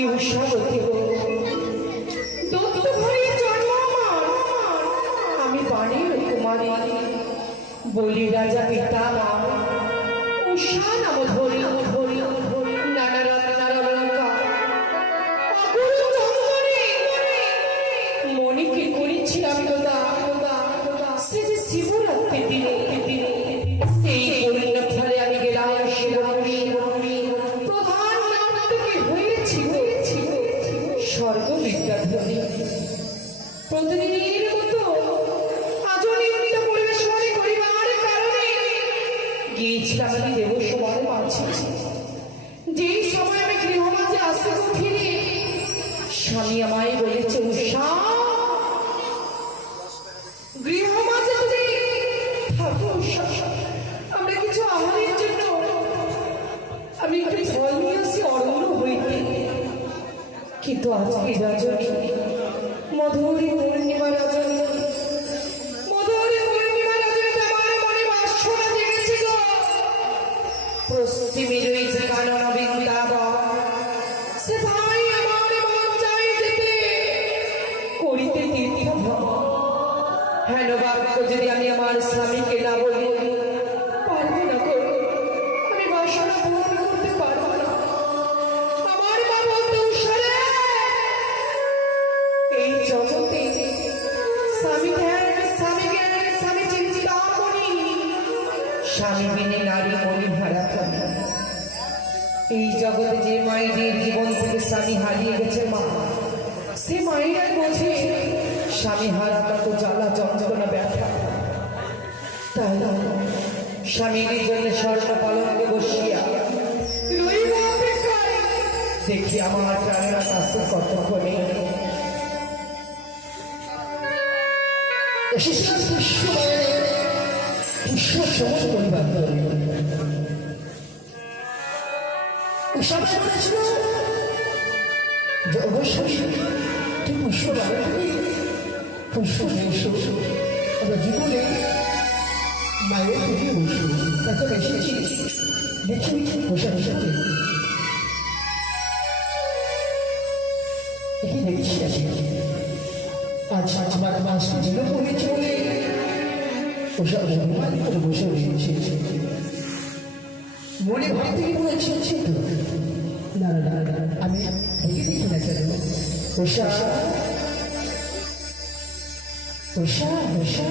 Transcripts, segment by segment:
আমি উষাবতী দত্ত ঘরে জন্ম আমার, আমি বাণীর কুমারী বলি রাজা পিতা মা উষা নাম ধরি নানা রত্নার অলঙ্কার অগুরু চন্দনে মণিকে করেছিলাম তোদা সে যে শিবরাত্রি দিনে সেই পূর্ণ ফলে আমি গেলাম প্রধান নাম থেকে হয়েছিল স্বর্গ বিদ্যাধরী। প্রতিদিনের মতো আজও নৃত্য পরিবেশন করিবার কারণে গিয়েছিলাম আমি দেবসভার মাঝে। যেই সময় আমি গৃহমাঝে আসতে ফিরে স্বামী আমায় বলেছে উষা গৃহমাঝে তুমি থাকো উষা, আমরা কিছু আহারের জন্য আমি একটু ফল নিয়ে আসি অরণ্য হইতে। কিন্তু আজকে রজনী মধুরী পূর্ণিমা রজনী আমার মনে বাসনা জেগেছিল। পশ্চিমে রয়েছে কানন বৃন্দাবন, সে ভাই আমার মন চাই যেতে করিতে তীর্থ ভ্রমণ। হেন বাক্য যদি আমি আমার স্বামীকে না বলি পারবো না গো, আমি বাসনা পূরণ করতে পারবো না। আমার মা বলতে উষারে এই জগতে স্বামী ধ্যান স্বামী জ্ঞান স্বামী চিন্তামণি স্বামী বিনে নারী মনি হারা থাকে। এই জগতে যে মায়েদের জীবন থেকে স্বামী হারিয়ে গেছে মা, সে মায়েরাই বোঝে স্বামী হারা কত জ্বালা যন্ত্রণা ব্যথা। তাই স্বামীর জন্য স্বর্ণ পালনকে বসিয়া রইব অপেক্ষায়, দেখি আমার প্রাণেরা কাছে কতক্ষণে জীবনে মায়ের থেকে বসু তাকে এসেছি দেখি বসে দেখছি আচ্ছা আমার মাস দিল পড়েছে বলে ওসব অভিমান করে বসে রয়েছে। মনে ভাব থেকে বলেছে তো না না না আমি দেখে দেখি না কেন ওষা ওষা ওষা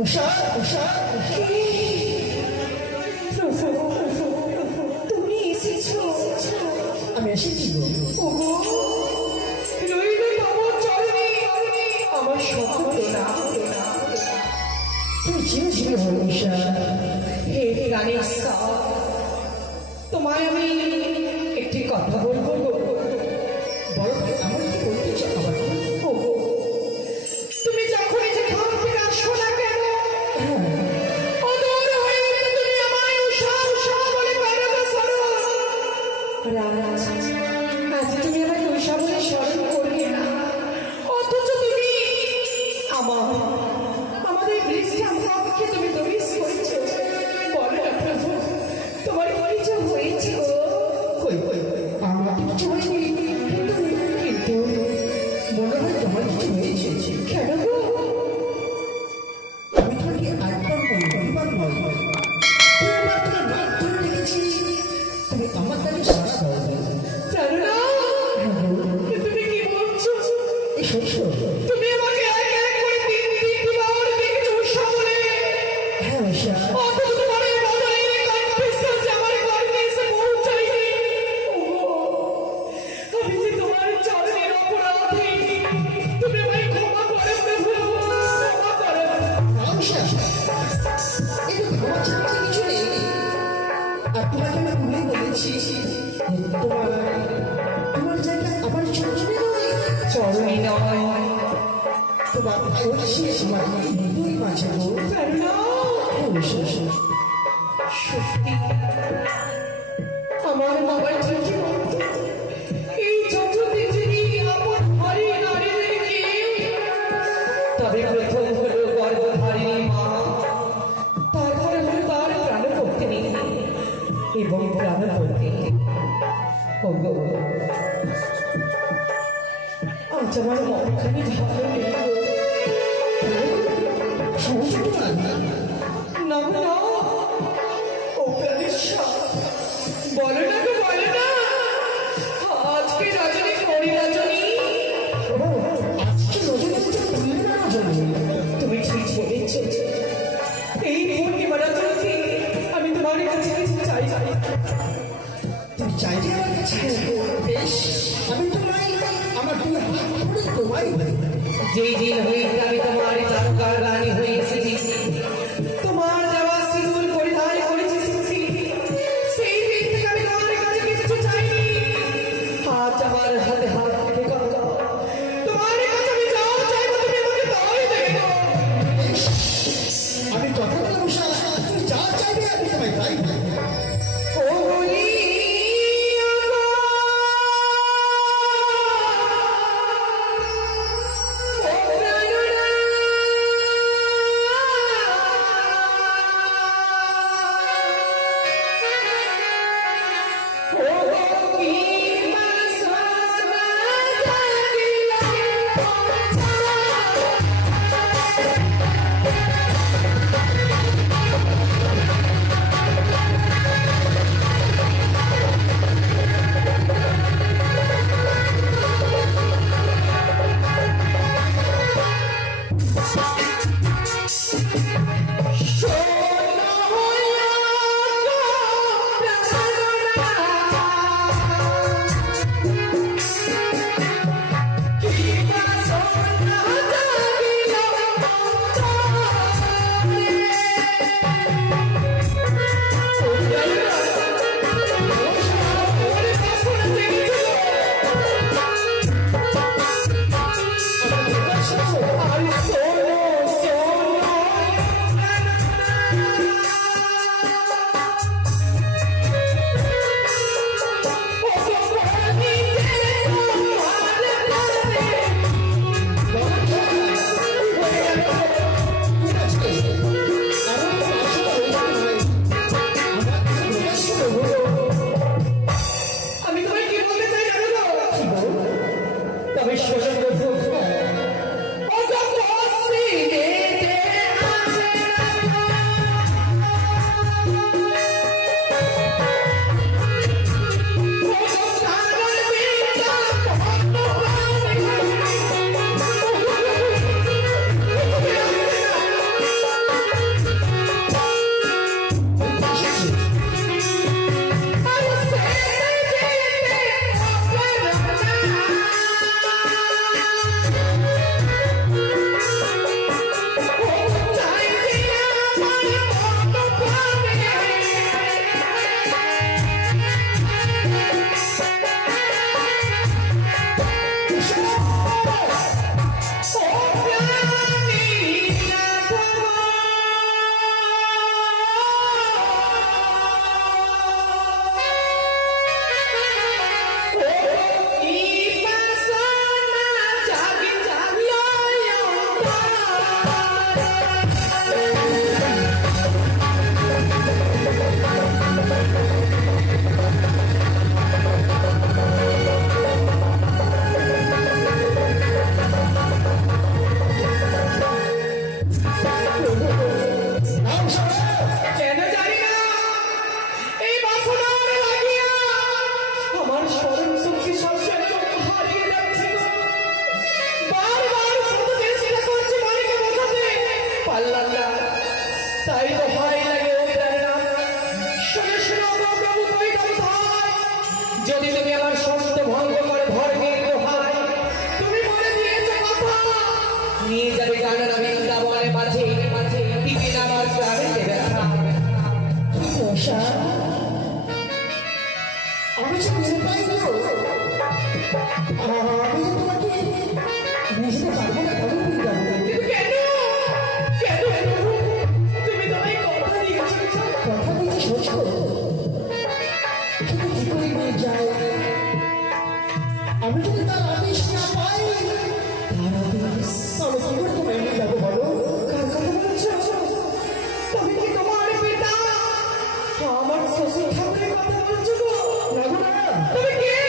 ওষা ওষা তুমি এসেছো? আমি এসেছি গো। আমার সকল না তুমি চিনে চিনে হল ঈশা। হে প্রাণের তোমায় আমি একটি কথা বলবো। বলো আমার কি বলতে চাও? আবার তুমি যখনই যেখান থেকে আসো না কেন অদূর হয়ে তুমি আমায় উষা উষা বলে বারবার স্মরণ। আজ তুমি আমাকে উষা বলে স্মরণ করবে না, অথচ তুমি আমাদের বিশ্রাম কক্ষে তুমি দবিশ করেছো। বলো না প্রভু তোমার কিছু হয়েছে গো? আমার কিছু হয়নি, কিন্তু মনে হয় তোমার কিছু হয়েছে। কেন গো? আমি তোমাকে একবার নয় দুবার নয় তিনবার তোমার নাক ধরে রেখেছি, তুমি আমার তাকে সারা দাও। জানো না তুমি কি বলছো? এই সত্য তুমি আমাকে এক এক করে তিনবার দেখেছো উষা বলে। হ্যাঁ ঈশা, অথচ তোমার এই বদলের কনফিউশন যে আমার গর্ভে এসে পৌঁছায়নি। আমি যে তোমার চরণের অপরাধী, তুমি আমায় ক্ষমা করে প্রভু, ক্ষমা করে। ঈশা এই তো ক্ষমা চাইতে কিছু নেই। আর তোমাকে আমি ভুলে বলেছি তোমার জায়গা আমার চরণে নয়, চরণে নয়, তোমার ভাই হচ্ছে আমার হৃদয় মাঝে গো। সত্যি আমার বাবা ঠিকই বলতো, এই জগতে যিনি আপন ভারী নারীদেরকে, তবে প্রথম হলো গর্ভধারিণী মা, তারপরে হলো তার প্রাণপত্নী এবং প্রাণপতি। ওগো, আজ আমার মনখানি ভালো নেই গো। সমস্যা তোমার না না, ও প্রাণের সাপ, বলো না গো, বলো না, আজকে রজনী করি রজনী। আজকে রজনী তুমি না রজনী তুমি ঠিক বলেছ, এই পূর্ণিমা রজনী আমি তোমার কাছে কিছু চাই। তুমি চাইলে আমার কাছে বেশ, আমি তোমায় আমার দুই হাত ধরে তোমায় যেই দিন হইতে আমি তোমার চারুকার রানী হয়ে এসেছি, তোমার দেওয়া সিঁদুর পরিধান করেছি সুখী, সেই দিন থেকে আমি তোমার কাছে কিছু চাইনি। আজ আমার হাতে হাত রেখে কথা, তোমার কাছে আমি যা চাইবো তুমি আমাকে তাই দেবে গো। আমি কথা বলবো তুমি যা চাইবে আমি তোমায় তাই দেব। ও বলি আমি যে মেরে পাই গো, আমি যে তোমাকে বুঝতে পারবো না কবে তুমি যাবো। তুমি তো এই কথা দিয়েছো, কথা দিয়েছি সহ্য করো, কিন্তু কি করে নিয়ে যায় আমি যদি তার আদেশ না পাই, তার আদেশ আমি কি করে তোমায় নিয়ে যাবো বলো? কার কথা বলছো? তুমি কি তোমার পিতা আমার শ্বশুর ঠাকুরের কথা বলছো গো? না গো না, তুমি কে?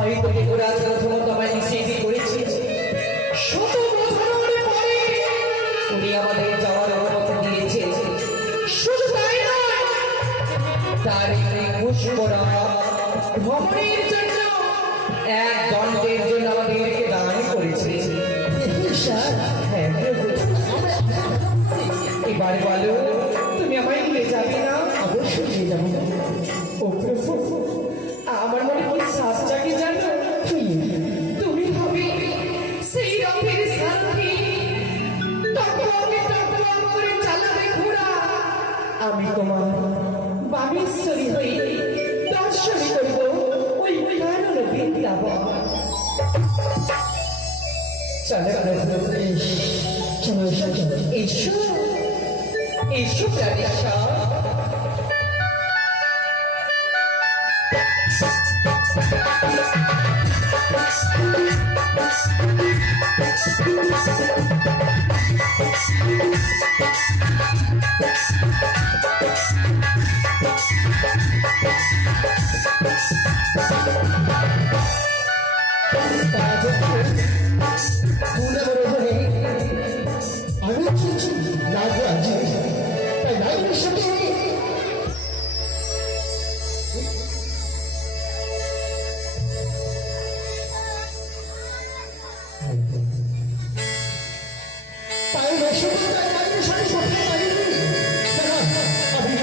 আমি তোকে করে আজ প্রথমত আমায় নিষেধ করেছি, শত বোঝানোর পরে তুমি আমাদের যাওয়ার অনুমতি দিয়েছে। শুধু তাই নয়, তার পুষ্পরা ভ্রমণের জন্য এক দণ্ডের জন্য আমাদেরকে দান করেছে। হ্যাঁ প্রভু, এবার বলো তুমি আমায় নিয়ে যাবে না? অবশ্যই নিয়ে যাবো। ও প্রভু, আমার মনে কি সাপ জাগে জানো? তুমি হবে সেই রথের সাথী, টকটকে টকটক করে চালাবে ঘোড়া। আমি তোমার বামেশ্বরী হয়ে দর্শন করব ওই কানন বৃন্দাবন। চলো প্রভু, চলো এসো, চলো। এসো এসো প্রাণেশ্বর। আমি শুনছি রাজরাজ, তাই রাজের সাথে তাই রসদ তাই রাজের সাথে কোথায় পাইনি। আমি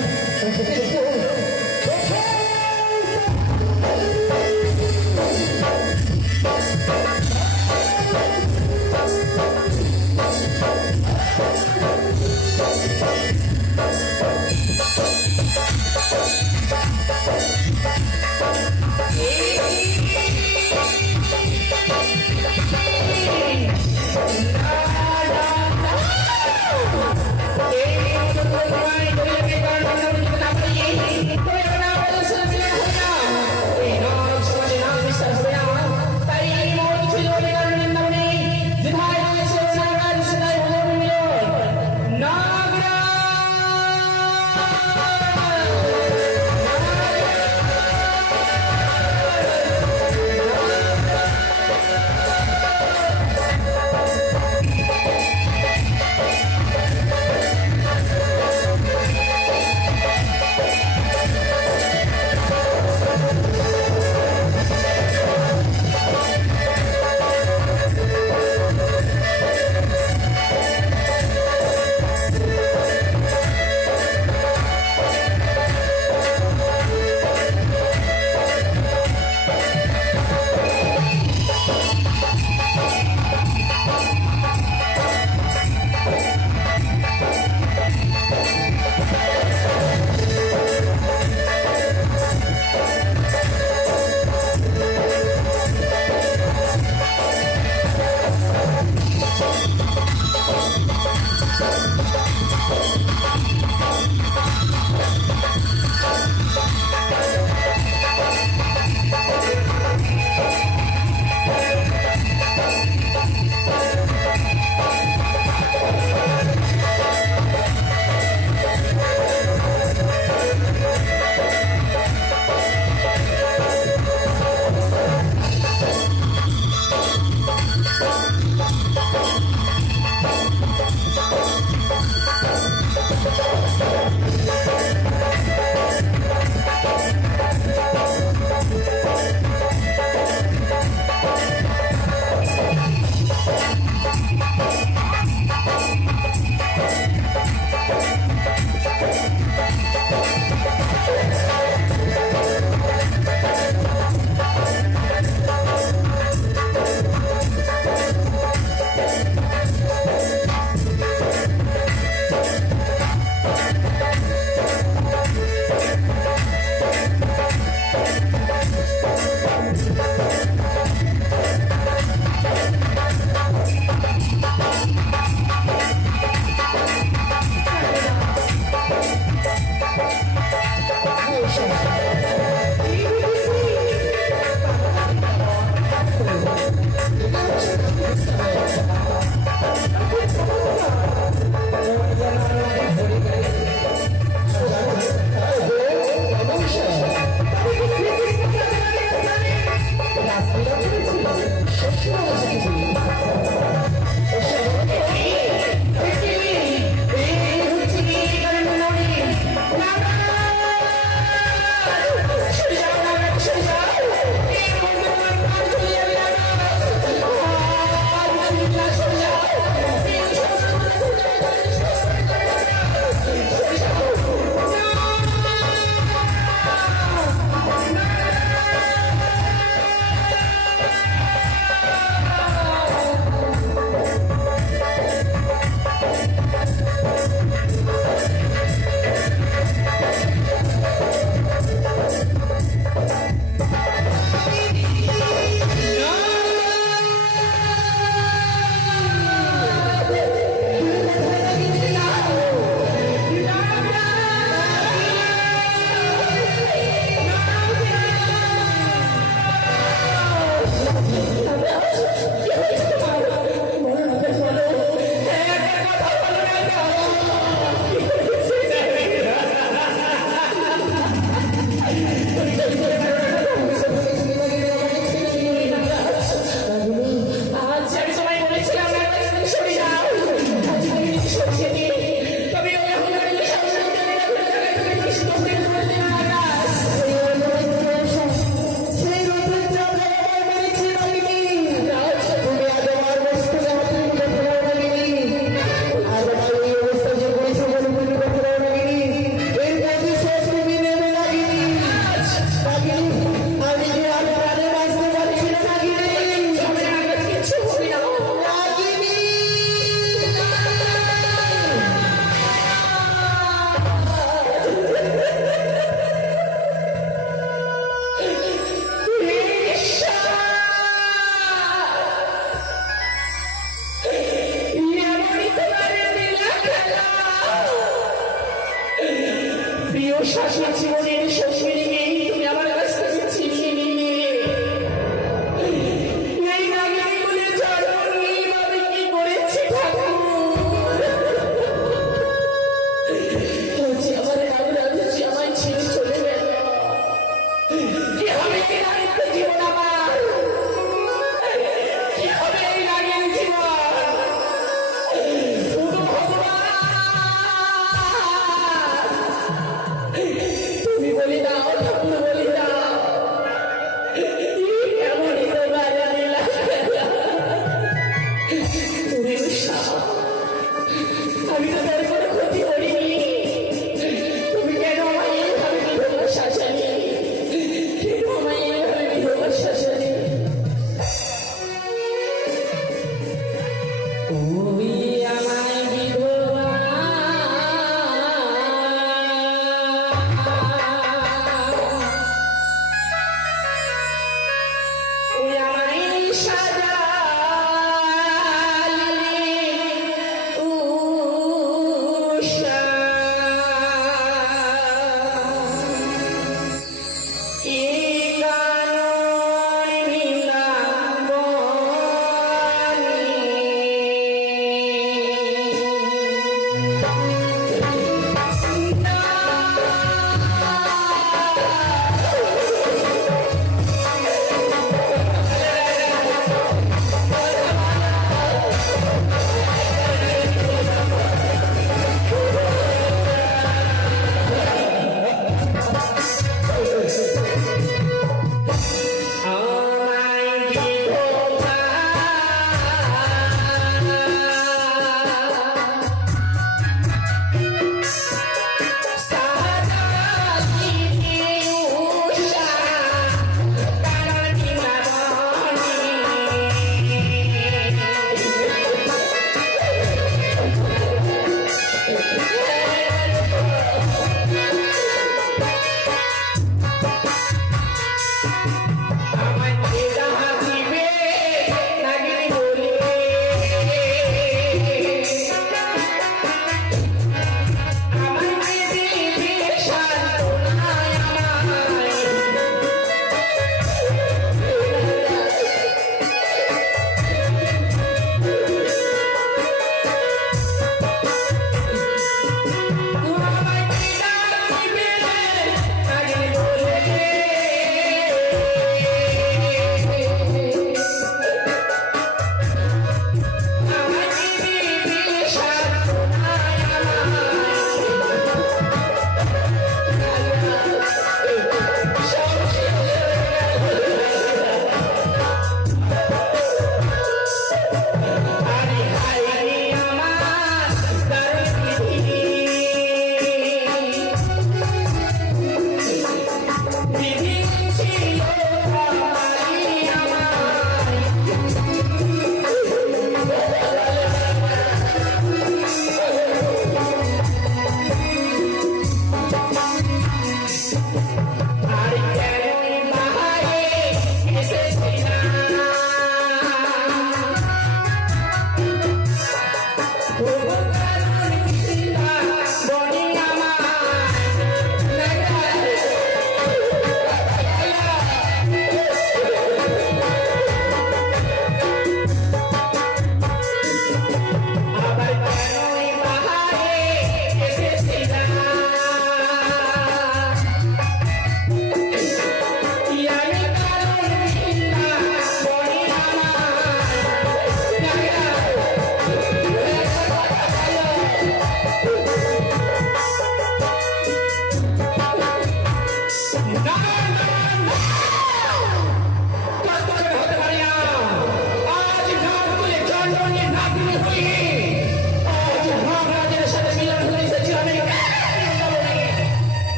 সাথী জীবনের সঙ্গী